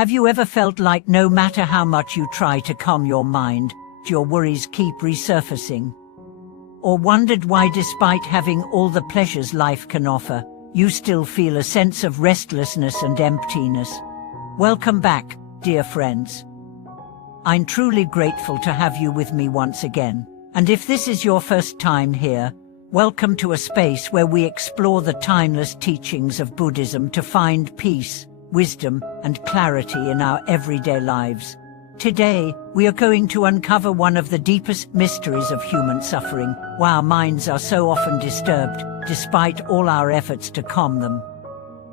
Have you ever felt like no matter how much you try to calm your mind, your worries keep resurfacing? Or wondered why, despite having all the pleasures life can offer, you still feel a sense of restlessness and emptiness? Welcome back, dear friends. I'm truly grateful to have you with me once again. And if this is your first time here, welcome to a space where we explore the timeless teachings of Buddhism to find peace, wisdom, and clarity in our everyday lives. Today, we are going to uncover one of the deepest mysteries of human suffering, why our minds are so often disturbed, despite all our efforts to calm them.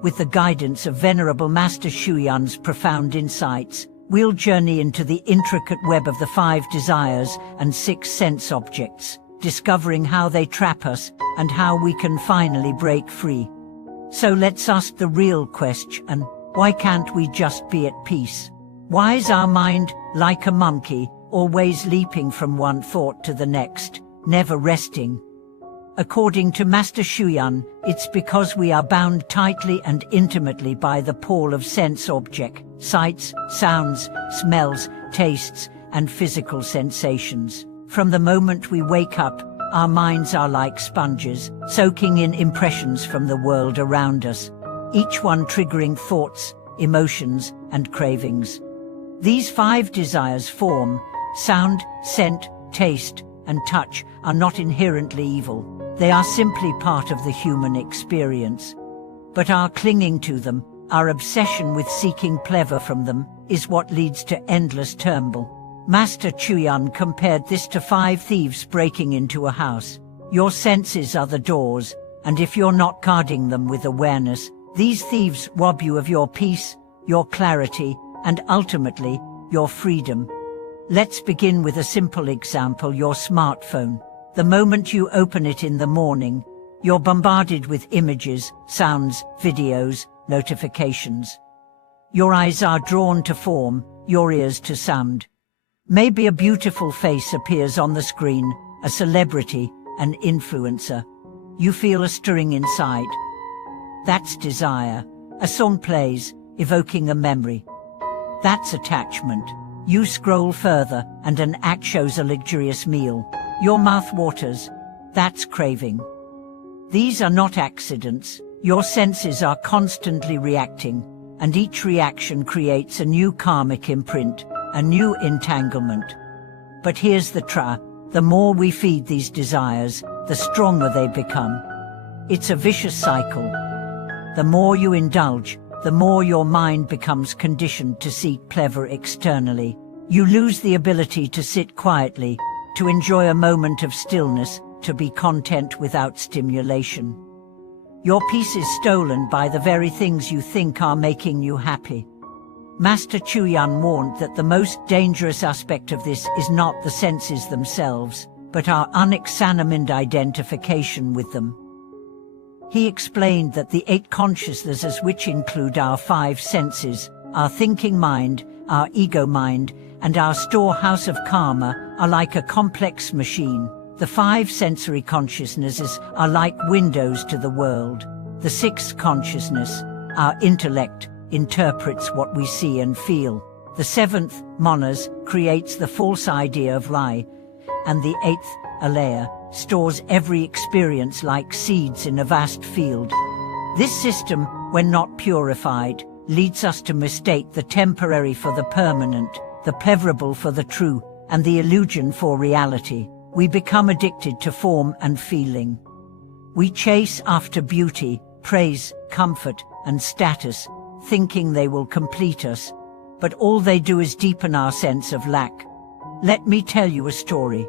With the guidance of Venerable Master Xu Yan's profound insights, we'll journey into the intricate web of the 5 desires and 6 sense objects, discovering how they trap us and how we can finally break free. So let's ask the real question: why can't we just be at peace? Why is our mind, like a monkey, always leaping from one thought to the next, never resting? According to Master Xu Yan, it's because we are bound tightly and intimately by the pall of sense objects, sights, sounds, smells, tastes, and physical sensations. From the moment we wake up, our minds are like sponges, soaking in impressions from the world around us, each one triggering thoughts, emotions, and cravings. These 5 desires, form, sound, scent, taste, and touch, are not inherently evil. They are simply part of the human experience. But our clinging to them, our obsession with seeking pleasure from them, is what leads to endless turmoil. Master Xu Yan compared this to 5 thieves breaking into a house. Your senses are the doors, and if you're not guarding them with awareness, these thieves rob you of your peace, your clarity, and ultimately, your freedom. Let's begin with a simple example: your smartphone. The moment you open it in the morning, you're bombarded with images, sounds, videos, notifications. Your eyes are drawn to form, your ears to sound. Maybe a beautiful face appears on the screen, a celebrity, an influencer. You feel a stirring inside. That's desire. A song plays, evoking a memory. That's attachment. You scroll further, and an act shows a luxurious meal. Your mouth waters. That's craving. These are not accidents. Your senses are constantly reacting, and each reaction creates a new karmic imprint, a new entanglement. But here's the trap: the more we feed these desires, the stronger they become. It's a vicious cycle. The more you indulge, the more your mind becomes conditioned to seek pleasure externally. You lose the ability to sit quietly, to enjoy a moment of stillness, to be content without stimulation. Your peace is stolen by the very things you think are making you happy. Master Xu Yan warned that the most dangerous aspect of this is not the senses themselves, but our unexamined identification with them. He explained that the 8 consciousnesses, which include our 5 senses, our thinking mind, our ego mind, and our storehouse of karma, are like a complex machine. The 5 sensory consciousnesses are like windows to the world. The 6th consciousness, our intellect, interprets what we see and feel. The 7th, manas, creates the false idea of lie. And the 8th, alaya, stores every experience like seeds in a vast field. This system, when not purified, leads us to mistake the temporary for the permanent, the pleasurable for the true, and the illusion for reality. We become addicted to form and feeling. We chase after beauty, praise, comfort, and status, thinking they will complete us, but all they do is deepen our sense of lack. Let me tell you a story.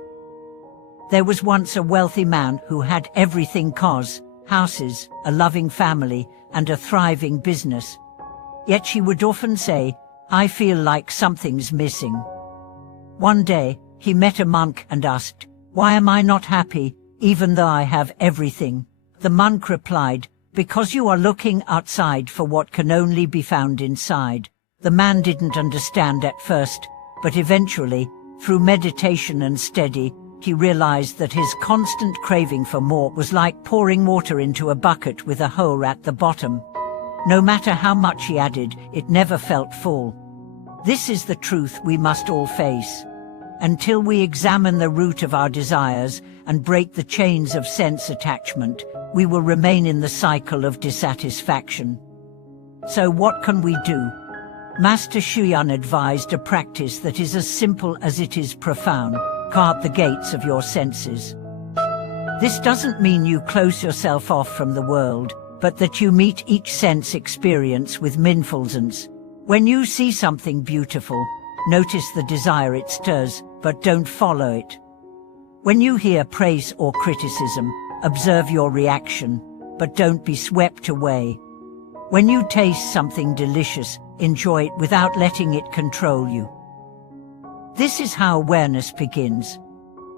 There was once a wealthy man who had everything: cars, houses, a loving family, and a thriving business. Yet he would often say, "I feel like something's missing." One day, he met a monk and asked, "Why am I not happy, even though I have everything?" The monk replied, "Because you are looking outside for what can only be found inside." The man didn't understand at first, but eventually, through meditation and study, he realized that his constant craving for more was like pouring water into a bucket with a hole at the bottom. No matter how much he added, it never felt full. This is the truth we must all face. Until we examine the root of our desires and break the chains of sense attachment, we will remain in the cycle of dissatisfaction. So what can we do? Master Shuyan advised a practice that is as simple as it is profound. Guard the gates of your senses. This doesn't mean you close yourself off from the world, but that you meet each sense experience with mindfulness. When you see something beautiful, notice the desire it stirs, but don't follow it. When you hear praise or criticism, observe your reaction, but don't be swept away. When you taste something delicious, enjoy it without letting it control you. This is how awareness begins.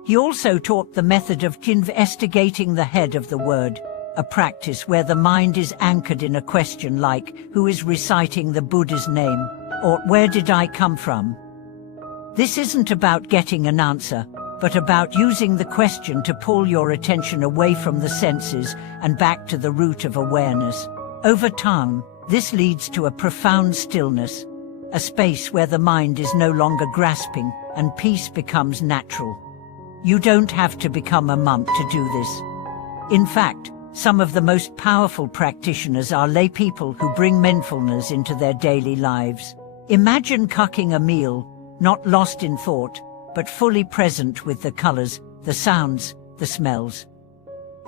He also taught the method of investigating the head of the word, a practice where the mind is anchored in a question like, who is reciting the Buddha's name, or where did I come from? This isn't about getting an answer, but about using the question to pull your attention away from the senses and back to the root of awareness. Over time, this leads to a profound stillness, a space where the mind is no longer grasping, and peace becomes natural. You don't have to become a monk to do this. In fact, some of the most powerful practitioners are lay people who bring mindfulness into their daily lives. Imagine cooking a meal, not lost in thought, but fully present with the colors, the sounds, the smells.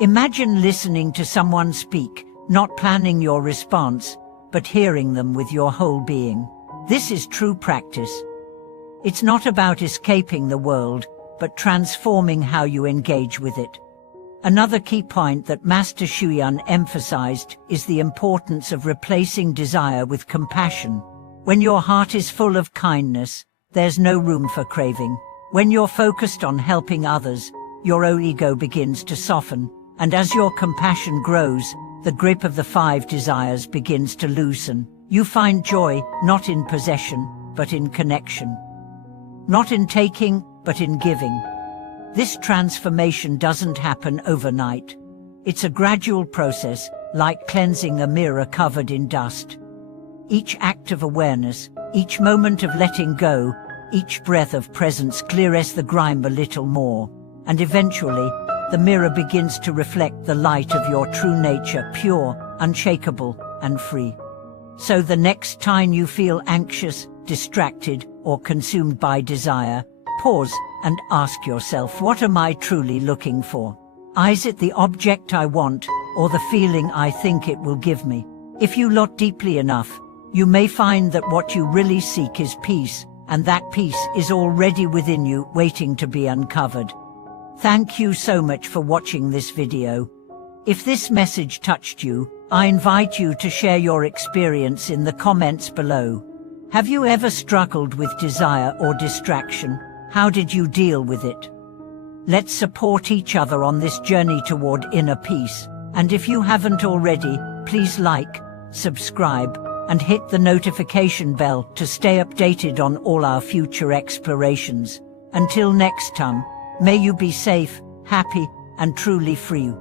Imagine listening to someone speak, not planning your response, but hearing them with your whole being. This is true practice. It's not about escaping the world, but transforming how you engage with it. Another key point that Master Shuyan emphasized is the importance of replacing desire with compassion. When your heart is full of kindness, there's no room for craving. When you're focused on helping others, your own ego begins to soften, and as your compassion grows, the grip of the 5 desires begins to loosen. You find joy, not in possession, but in connection. Not in taking, but in giving. This transformation doesn't happen overnight. It's a gradual process, like cleansing a mirror covered in dust. Each act of awareness, each moment of letting go, each breath of presence clears the grime a little more, and eventually, the mirror begins to reflect the light of your true nature, pure, unshakable, and free. So the next time you feel anxious, distracted, or consumed by desire, pause and ask yourself, what am I truly looking for? Is it the object I want, or the feeling I think it will give me? If you look deeply enough, you may find that what you really seek is peace, and that peace is already within you, waiting to be uncovered. Thank you so much for watching this video. If this message touched you, I invite you to share your experience in the comments below. Have you ever struggled with desire or distraction? How did you deal with it? Let's support each other on this journey toward inner peace. And if you haven't already, please like, subscribe, and hit the notification bell to stay updated on all our future explorations. Until next time, may you be safe, happy, and truly free.